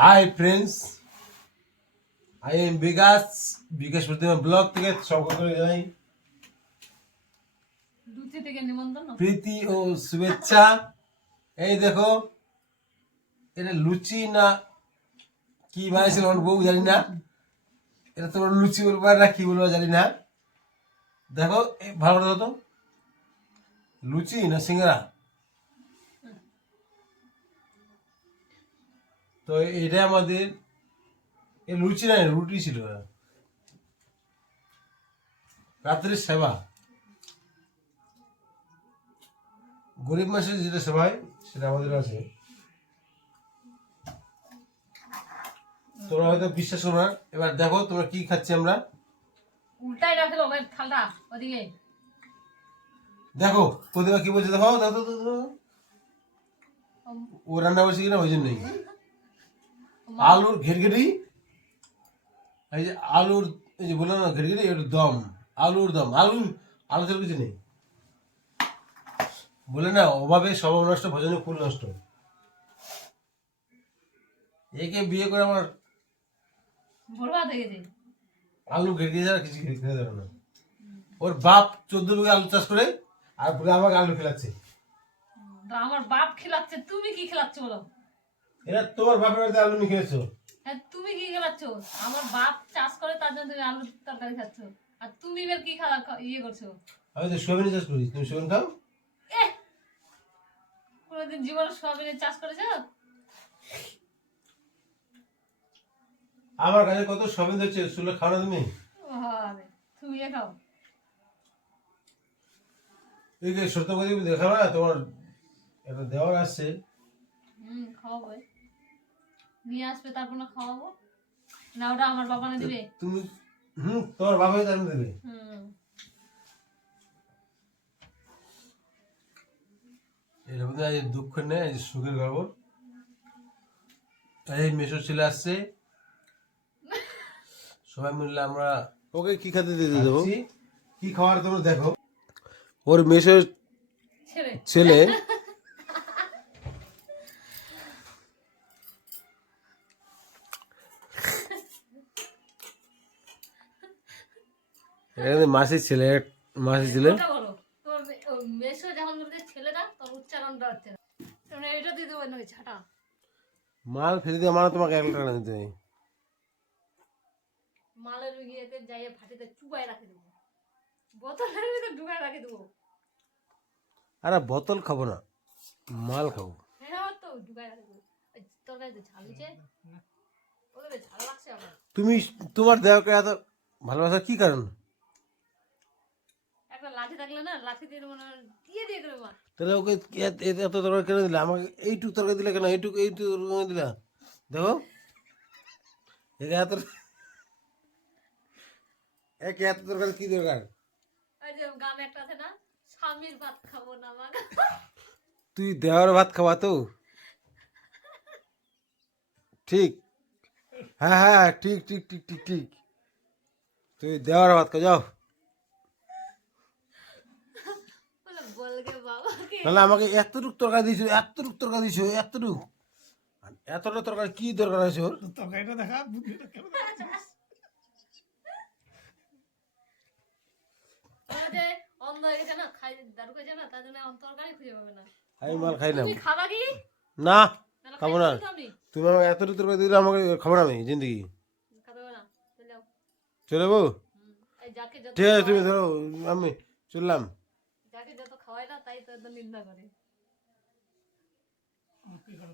Hi friends I am Bikash Bikash Pratima blog থেকে সকলকে জানাই। প্রীতি ও শুভেচ্ছা। এই দেখো এটা লুচি না কি বানিয়েছিল আমার বউ জানি না। এটা তোমার লুচি বলব না কি বলব জানি না। দেখো ভালো তো। লুচি না সিঙ্গারা? তো এটা আমাদের এ লুচি না রুটি ছিল। এটা। রাত্রের সেবা। গরিব মাসের যেটা সেবা হয় সেটা আমাদের আছে। তোমরা হয়তো বিশ্বাস করো না। এবার দেখো তোমরা কি খাচ্ছি আমরা। উল্টাই রাখল থালটা ওদিকে। দেখো প্রতিমা কি বলছে দেখো, দেখো। ও রান্না করছে কিনা ওই জন্যই। আলুর ঘেরঘেরি এই যে আলুর এই যে বললাম না ঘেরঘেরি এটা দম আলুর দম আলু আলু ছাড়া কিছু নেই। বলে না অভাবে স্বভাব নষ্ট ভজনে ফুল নষ্ট। একে বিয়ে করে আমার আলু ঘেরঘেরি ছাড়া কিছু খেতে দেবে না। ওর বাপ চোদ্দ বিঘা আলু চাষ করে আর বলে আমাকে আলু খেলাচ্ছে। আমার বাপ খেলাচ্ছে তুমি কি খেলাচ্ছ বলো? এটা তোমার বাপের বাড়িতে আলু নিয়ে খেয়েছো? হ্যাঁ তুমি কি খেলাচ্ছ আমার বাপ চাষ করে তার জন্য তুমি আলু তরকারি খাচ্ছ। আর তুমি এবার কি খাওয়া ইয়ে করছ? আমি তো সোয়াবিন চাষ করি তুমি সোয়াবিন খাও! কোনোদিন জীবনে সোয়াবিনের চাষ করেছ? আমার কাছে কত সোয়াবিন হচ্ছে শুনলে খাও না তুমি? তুমি এ খাও। এই যে সত্য কথা দেখাবো তোমার একটা দেওয়ার আসছে হুম খাওয়াবো নিয়ে আসবে তারপর না খাওয়াবো? না ওটা আমার বাবা না দিবে? তুমি হুম তোমার বাবাই তার দেবে। হুম। এর মধ্যে আজ দুঃখ নেই আজ সুখের খবর। এই মেশো ছেলে আসছে। সবাই মিললে আমরা ওকে কি খেতে দিতে দেবো? কি খাওয়ার তোমরা দেখো। ওর মেশোর ছেলে এখানে ছেলে ছেলে। মেসো যখন বলতে ছেলেটা উচ্চারণটা হচ্ছে না। এটা ছাটা। মাল ফেলে দিয়ে আমার তোমাকে এক টাকা দিতে হবে মালের ইয়েতে যাইয়ে ভাটিতে চুবাই রাখে দেবো। বোতলের ভিতরে ঢুকায় রাখে দেবো। আরে বোতল খাব না মাল খাব। হ্যাঁ তো ঢুকায় রাখে দেবো। ঝাল হয়েছে? তুমি তোমার দেহকে এত ভালোবাসার কি কারণ? একটা লাঠি থাকলে না লাঠি দিয়ে মনে দিয়ে দিয়ে করে মার তাহলে ওকে এত তরকারি কেন দিলে? আমাকে এইটুকু তরকারি দিলে কেন? এইটুকু এইটুকু তরকারি দিলা? দেখো। একে এত একে এত তরকারি কি দরকার? ওই একটা আছে না স্বামীর ভাত খাব না আমার তুই দেওয়ার ভাত খাওয়া তো। ঠিক। হ্যাঁ হ্যাঁ ঠিক ঠিক ঠিক ঠিক ঠিক। তুই দেওয়ার ভাত খা যাও বলে বলগে বাবাকে নাহলে আমাকে এতটুক তরকারি দিয়েছ এতটুক তরকারি দিয়েছ এতটুক। আর এতটা তরকারি কি দরকার আছে ওর? তরকারিটা দেখা বুদ্ধিটা কেন দেখাচ্ছিস? ওরা যে অন্ধ হয়ে গেছে না খাই দারু খেয়েছে না তার জন্য তরকারি খুঁজে পাবে না। আমি মাল খাই না। তুমি খাবা কি? না নাহলে খাব না। তুমি আমাকে এতটুকু তরকারি দিলে আমাকে খাব না আমি জিন্দগি। চলে যাও। যাব? হুম। এই যাকে যত ঠিক আছে তুমি ধরো আমি চললাম। খাওয়ায় না তাই তো এত নিন্দা করে।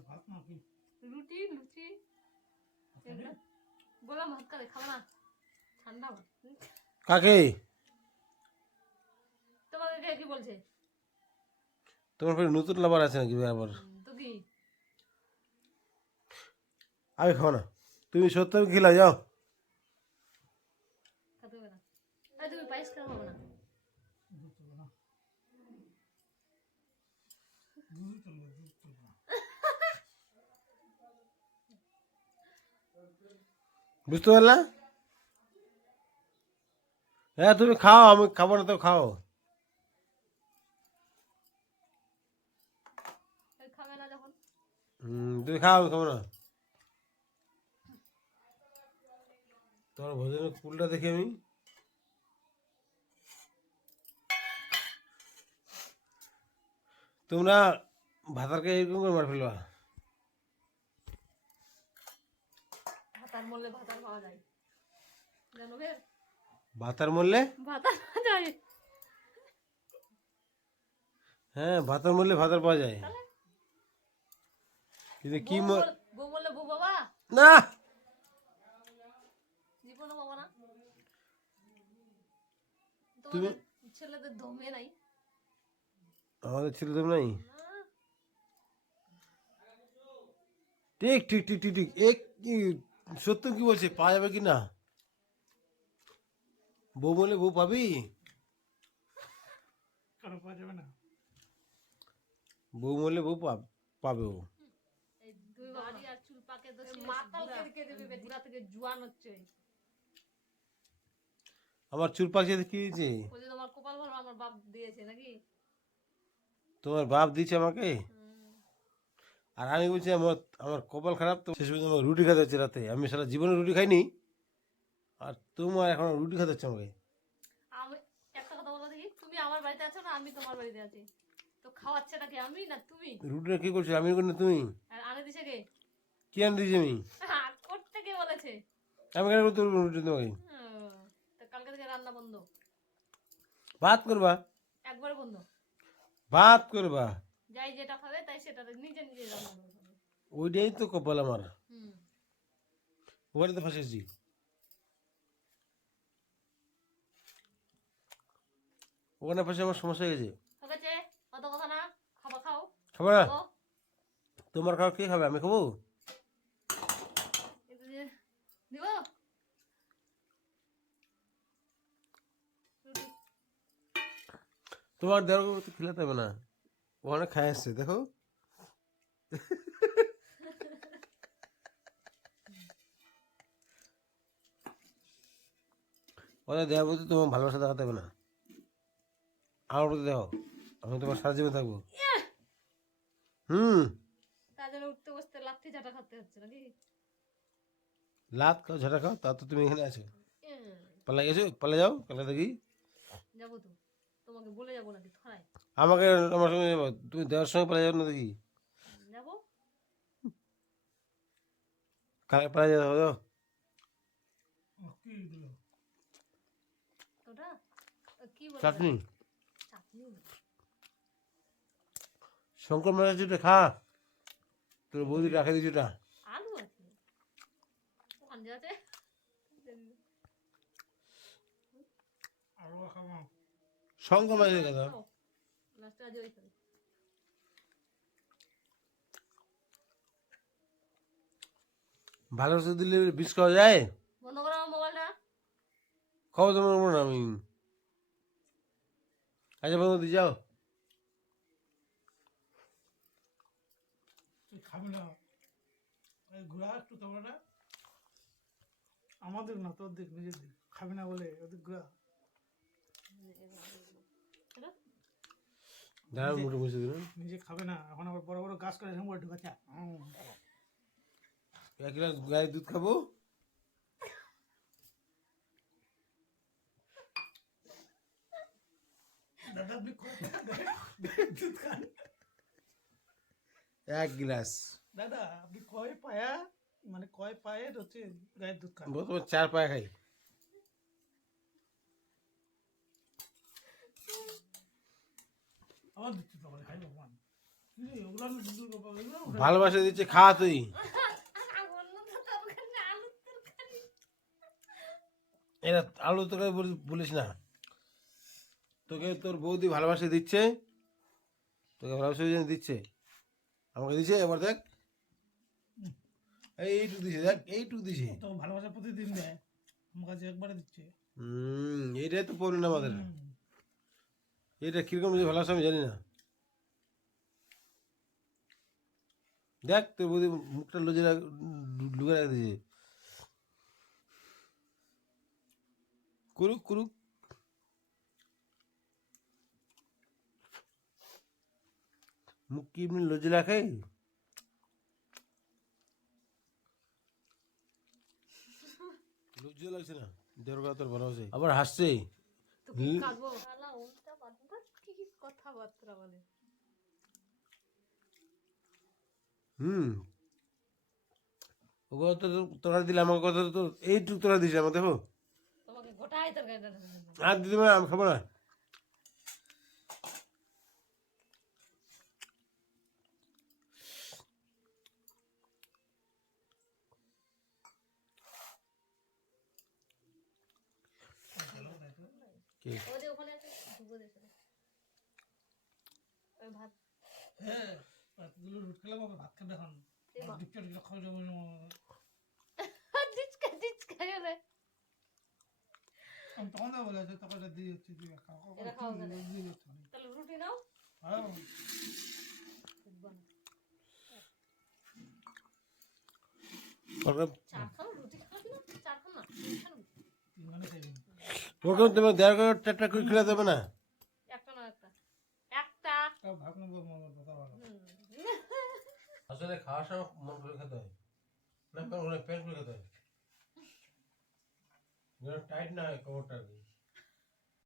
ভাত না কি? রুটি লুচি বললাম ভাত খাবে খাব না? ঠান্ডা ভাত। কাকে? তোমাকে কে কি বলছে? তোমার ফের নতুন লাভার আছে নাকি আবার? তো কি? আমি খাব না। তুমি সত্য খেলা যাও। তুমি পায়েস খাওয়া না। বুঝতে পারলা? হ্যাঁ তুমি খাও আমি খাব না তো খাও। তুমি খাও আমি খাব না। তোমার ভোজনের কুলটা দেখি আমি। তোমরা ভাতারকে এরকম করে মার ফেলবা ভাতার মরলে ভাতার পাওয়া যায় জানো ফের ভাতার মরলে ভাতার পাওয়া যায় হ্যাঁ ভাতার মরলে ভাতার পাওয়া যায় কিন্তু কি বউ মর বল- বউ বললে বউ বাবা না জীবনও বাবা না তুমি- তোমাদের ছেলেদের দমে নাই আমাদের ছিল তো নাই? ঠিক ঠিক ঠিক ঠিক ঠিক। এক সত্য কি বলছে? পাওয়া যাবে কি না বউ বলে বউ পাবি? কারও পাওয়া যাবে না। বউ মরলে বউ পাব- পাবে ও। আমার চুল পাকছে কি হয়েছে ওই কপাল ভালো আমার বাপ দিয়েছে নাকি? তোমার বাপ দিচ্ছে আমাকে? আর আমি বলছি আমার আমার কপাল খারাপ তো শেষ পর্যন্ত আমাকে রুটি খেতে হচ্ছে রাতে। আমি সারা জীবনে রুটি খাইনি। আর তোমার এখন রুটি খেতে হচ্ছে আমাকে? রুটিটা কি করছ? আমি না তুমি? কে? আন দিয়েছি আমি? আর করতে কে বলেছে? আমি কেন করতে পারব রুটি তোমাকে? কালকে থেকে রান্না বন্ধ। ভাত করবা? একবারে বন্ধ। ভাত করবা? যাই যেটা খাবে তাই সেটা নিজে নিজে রান্না ওইটাই তো কপাল আমার। হুম। ওখানে তো ফাঁসেছি ওখানে ফাঁসে আমার সমস্যা হয়ে গেছে? আছে কথা না খাবার খাও। খাবার তোমার খাওয়া কে খাবে? আমি খাব? দিব? তোমার দেওয়ার তো খেলাতে হবে না। ওখানে খাই আসছে দেখো। ওদের দেওয়ার প্রতি তোমার ভালোবাসা দেখাতে হবে না। আমার প্রতি দেখো আমি তোমার সারা জীবন থাকব। হুম। তার উঠতে বসতে লাথি ঝাঁটা খাতে হচ্ছে নাকি? লাত খাও ঝাঁটা খাও তা তো তুমি এখানে আছো। উম, পালা গেছো পালা যাও পালা দেখি। যাব তো। তোমাকে বলে যাব নাকি থানায়? আমাকে আমার সঙ্গে যাব। তুমি দেওয়ার সঙ্গে পালা যাও না দেখি। যাব? কালকে পালা যাও যাও ও, কি দিল ওটা কি বলে চাটনি? চাটনি। শঙ্কর মাছ ওটা খা। তোর বৌদি রাখে দিয়েছি ওটা। আলু আছে? ওখানে আছে? আরও খাব। শঙ্কর মাছের কথা ভালোবাসা দিলে বিষ খাওয়া যায় বন্ধ করো মোবাইলটা খাব তোমার উপর আমি আচ্ছা বন্ধু যাও তুই খাবি না ঘোরা একটু আমাদের না তোর দিক নিজের দিক খাবি না বলে ওদের ঘোরা দাঁড়ান মুঠো বসে দিলেন নিজে খাবে না। এখন আবার বড় বড় গাছ করে এরকম ঢুকাচ্ছে এক গ্লাস গায়ে দুধ খাব? দাদা আপনি দুধ খান। এক গ্লাস। দাদা আপনি কয় পায়া মানে কয় পায়ের হচ্ছে গায়ের দুধ খান? চার পায়ে খাই আমার দিচ্ছি তো খাই ভগবান কি রে, ওগুলো আমি দুধ দেবো, ওগুলো ওঠে। ভালোবাসা দিচ্ছে খা তুই। এটা আলু তোকে বলিস না। তোকে তোর বৌদি ভালোবাসা দিচ্ছে তোকে ভালোবাসা দিচ্ছে আমাকে দিচ্ছে এবার দেখ। এই এইটুকু দিছে দেখ এইটুকু দিছে। তো ভালোবাসা প্রতিদিন দেয়। আমার কাছে একবারে দিচ্ছে। হুম এইটাই তো প্রবলেম আমাদের। এটা কীরকম যে ভালোবাসা আমি জানি না। দেখ তোর বৌদি মুখটা লুজে রাখ লুকে রাখে দিয়েছে। করুক করুক। মুখ কি এমনি লজে রাখে? লজ্জা লাগছে না। দেড় তোর ভালো আছে। আবার হাসছে তো কি কাটবো শালা উল্টা পাল্টা কি কি কথাবার্তা বলে। হুম। ওগুলো তো তোরা দিলে আমার কথা তো এইটুকু তোরা দিস আমার দেখো। আর দিদি মা আমি খাব না। কি ওই যে ওখানে আছে ঢুকবো দেখে ওই ভাত। হ্যাঁ এতগুলো রুট খেলাম আবার ভাত খাবে এখন। ডিপটা ডিপটা খাওয়া যাবে না দিচকা দিচকা গেলে আমি তখন বলে আছে তখন দিয়ে হচ্ছে দিয়ে খাও। যাবে। তাহলে রুটি নাও। হ্যাঁ। ওরকম তোমার দেড় চারটা করে খেলে দেবে না একটা না একটা একটা তাও ভাগ নেব আমার কথা ভালো হুম। আসলে খাওয়া সময় মন করে খেতে হয়। না পেন করে পেন করে খেতে হয়। টাইট না হয় কবরটা আর কি।